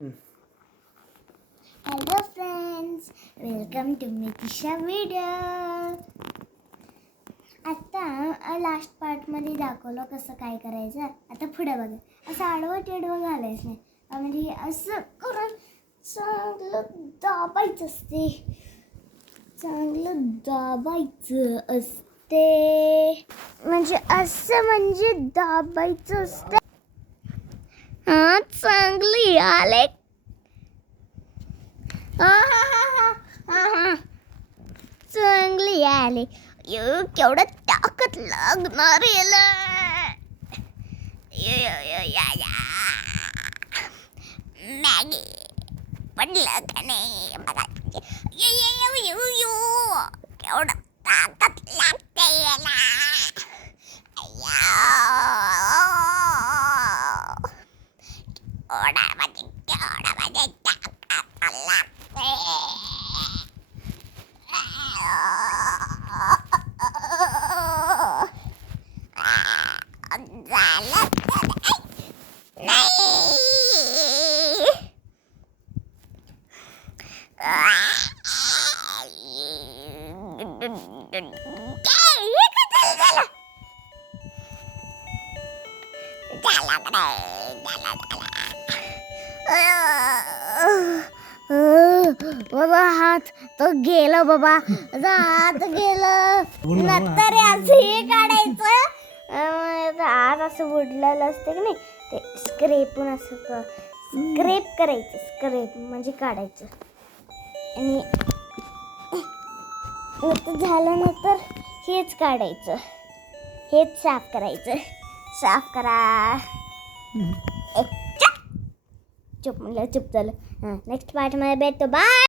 Hello friends, welcome to Mitisha video. आता last पार्टमध्ये दाखवलं कसं काय करायचं. आता पुढे बघा, असं आडवं टेडवं घालायचं नाही, म्हणजे असं करून चांगलं दाबायचं असते, चांगलं दाबायचं असते, म्हणजे असं म्हणजे दाबायचं असते. हा, चांगली आले. चांगली आले. केवढं ताकद लागणार याला. मॅगी पडलं का नाही बघा. केवढं ताकद लागते याला. केवढा ताकद लागते. बाबा हात तो गेला, बाबा हात गेलं. नंतर हे काढायचं. हात असं बुडलेलं असतं की नाही, ते स्क्रेपून असं स्क्रेप करायचं. स्क्रेप म्हणजे काढायचं. आणि झाल्यानंतर हेच काढायचं, हेच साफ करायचं. साफ करा. चुप म्हणलं, चुप झालं. नेक्स्ट पार्टमध्ये भेटतो. बाय.